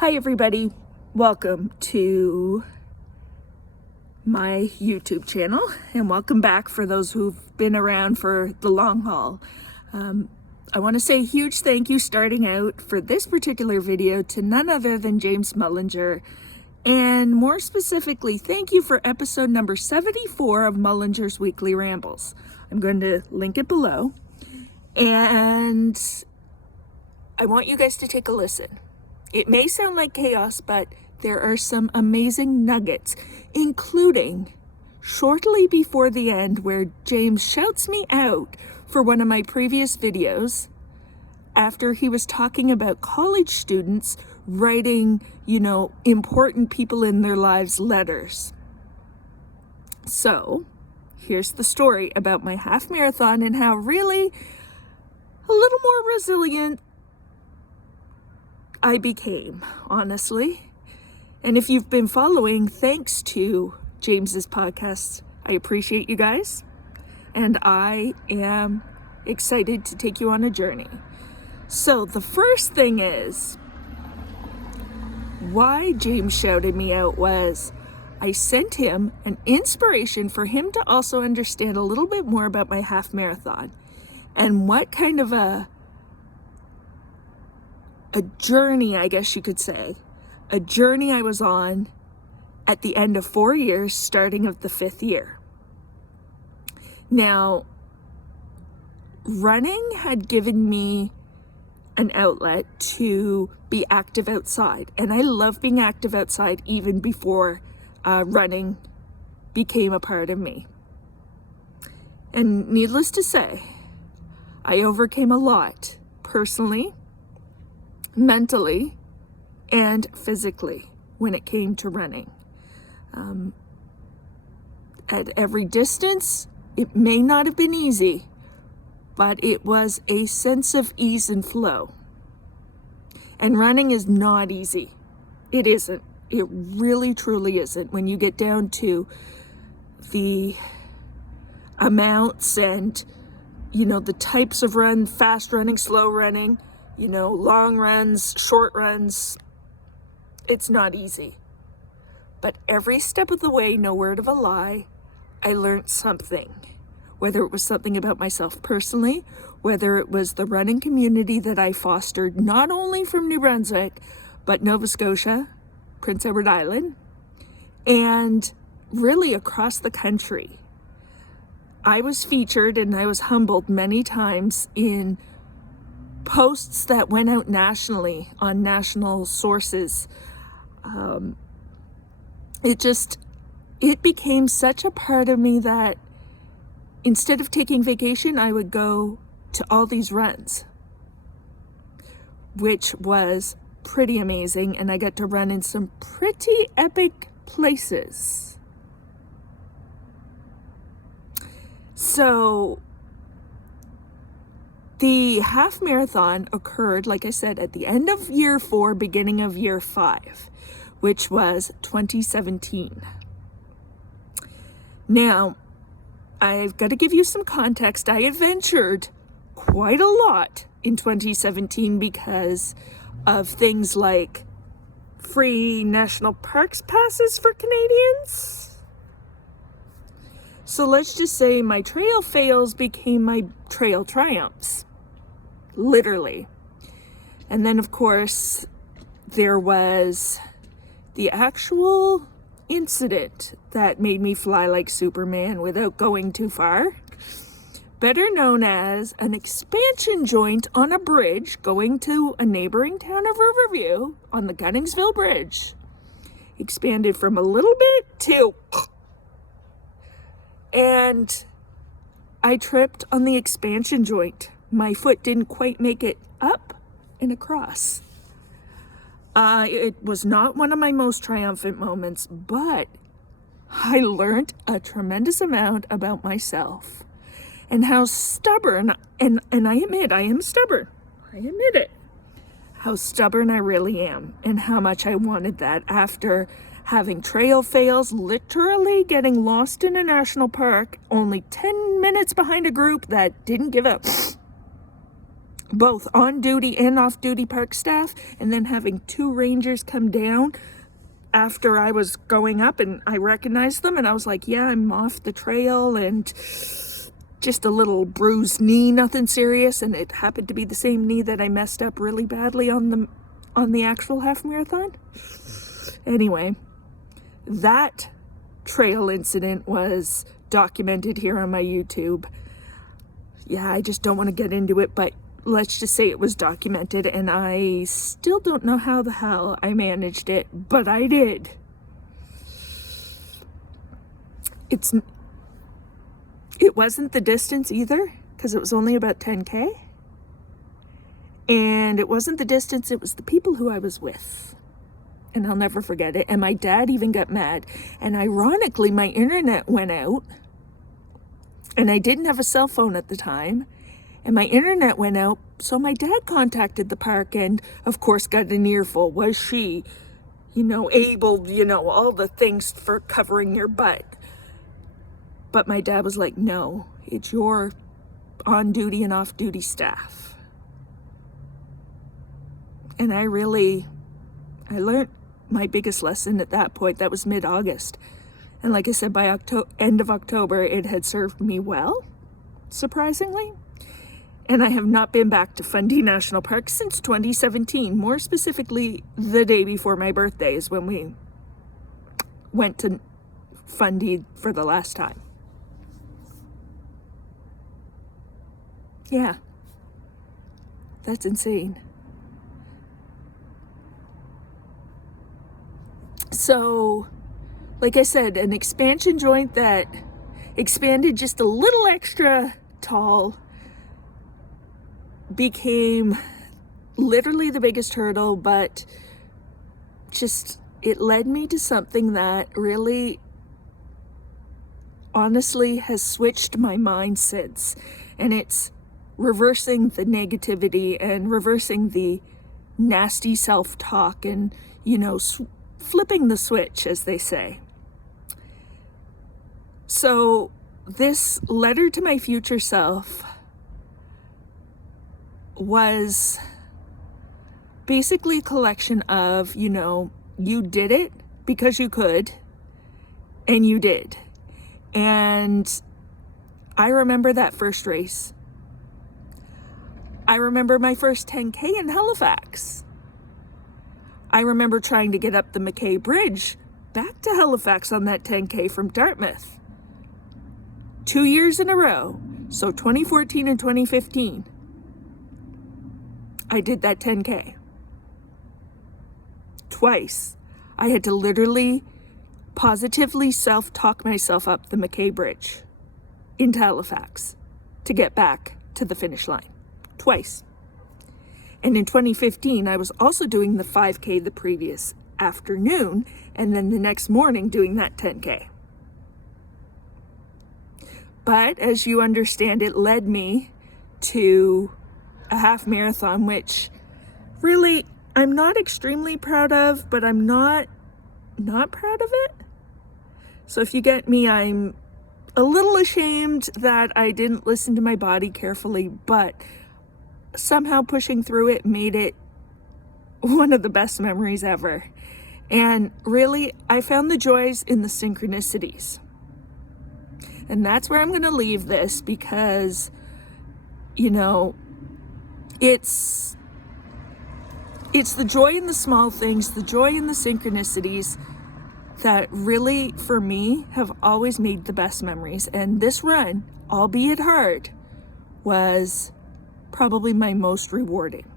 Hi everybody, welcome to my YouTube channel and welcome back for those who've been around for the long haul. I want to say a huge thank you starting out for this particular video to none other than James Mullinger, and more specifically thank you for episode number 74 of Mullinger's Weekly Rambles. I'm going to link it below and I want you guys to take a listen. It may sound like chaos, but there are some amazing nuggets, including shortly before the end where James shouts me out for one of my previous videos after he was talking about college students writing, important people in their lives letters. So here's the story about my half marathon and how really a little more resilient I became, honestly. And if you've been following, thanks to James's podcast, I appreciate you guys. And I am excited to take you on a journey. So the first thing is, why James shouted me out was I sent him an inspiration for him to also understand a little bit more about my half marathon and what kind of a journey, I guess you could say, a journey I was on at the end of 4 years, starting of the 5th year. Now, running had given me an outlet to be active outside, and I love being active outside even before running became a part of me. And needless to say, I overcame a lot personally, mentally, and physically when it came to running. At every distance, it may not have been easy, but it was a sense of ease and flow. And running is not easy. It isn't. It really, truly isn't. When you get down to the amounts and, the types of run, fast running, slow running, long runs, short runs, it's not easy. But every step of the way, no word of a lie, I learned something. Whether it was something about myself personally, whether it was the running community that I fostered, not only from New Brunswick, but Nova Scotia, Prince Edward Island, and really across the country. I was featured and I was humbled many times in posts that went out nationally on national sources. It became such a part of me that instead of taking vacation, I would go to all these runs, which was pretty amazing. And I got to run in some pretty epic places. So the half marathon occurred, like I said, at the end of year 4, beginning of year 5, which was 2017. Now, I've got to give you some context. I adventured quite a lot in 2017 because of things like free national parks passes for Canadians. So let's just say my trail fails became my trail triumphs. Literally. And then, of course, there was the actual incident that made me fly like Superman without going too far. Better known as an expansion joint on a bridge going to a neighboring town of Riverview on the Gunningsville Bridge. Expanded from a little bit to... And I tripped on the expansion joint. My foot didn't quite make it up and across. It was not one of my most triumphant moments, but I learned a tremendous amount about myself and how stubborn, and I admit I am stubborn. I admit it. How stubborn I really am and how much I wanted that after having trail fails, literally getting lost in a national park, only 10 minutes behind a group that didn't give up. both on-duty and off-duty park staff, and then having 2 rangers come down after I was going up, and I recognized them, and I was like, yeah, I'm off the trail, and just a little bruised knee, nothing serious, and it happened to be the same knee that I messed up really badly on the actual half marathon. Anyway, that trail incident was documented here on my YouTube. Yeah, I just don't want to get into it, but let's just say it was documented, and I still don't know how the hell I managed it, but I did. It wasn't the distance either, because it was only about 10K. And it wasn't the distance, it was the people who I was with. And I'll never forget it. And my dad even got mad. And ironically, my internet went out. And I didn't have a cell phone at the time. And my internet went out. So my dad contacted the park and, of course, got an earful. Was she, able, all the things for covering your butt. But my dad was like, no, it's your on-duty and off-duty staff. And I learned my biggest lesson at that point. That was mid-August. And like I said, by end of October, it had served me well, surprisingly. And I have not been back to Fundy National Park since 2017. More specifically, the day before my birthday is when we went to Fundy for the last time. Yeah, that's insane. So, like I said, an expansion joint that expanded just a little extra tall became literally the biggest hurdle, but just it led me to something that really honestly has switched my mind since. And it's reversing the negativity and reversing the nasty self-talk and, flipping the switch, as they say. So this letter to my future self was basically a collection of, you did it because you could, and you did. And I remember that first race. I remember my first 10K in Halifax. I remember trying to get up the McKay Bridge back to Halifax on that 10K from Dartmouth. 2 years in a row. So 2014 and 2015. I did that 10K. Twice. I had to literally positively self-talk myself up the McKay Bridge into Halifax to get back to the finish line. Twice. And in 2015, I was also doing the 5K the previous afternoon, and then the next morning doing that 10K. But as you understand, it led me to a half marathon, which really I'm not extremely proud of, but I'm not proud of it. So if you get me, I'm a little ashamed that I didn't listen to my body carefully, but somehow pushing through it made it one of the best memories ever. And really, I found the joys in the synchronicities. And that's where I'm going to leave this because, it's the joy in the small things, the joy in the synchronicities that really, for me, have always made the best memories. And this run, albeit hard, was probably my most rewarding.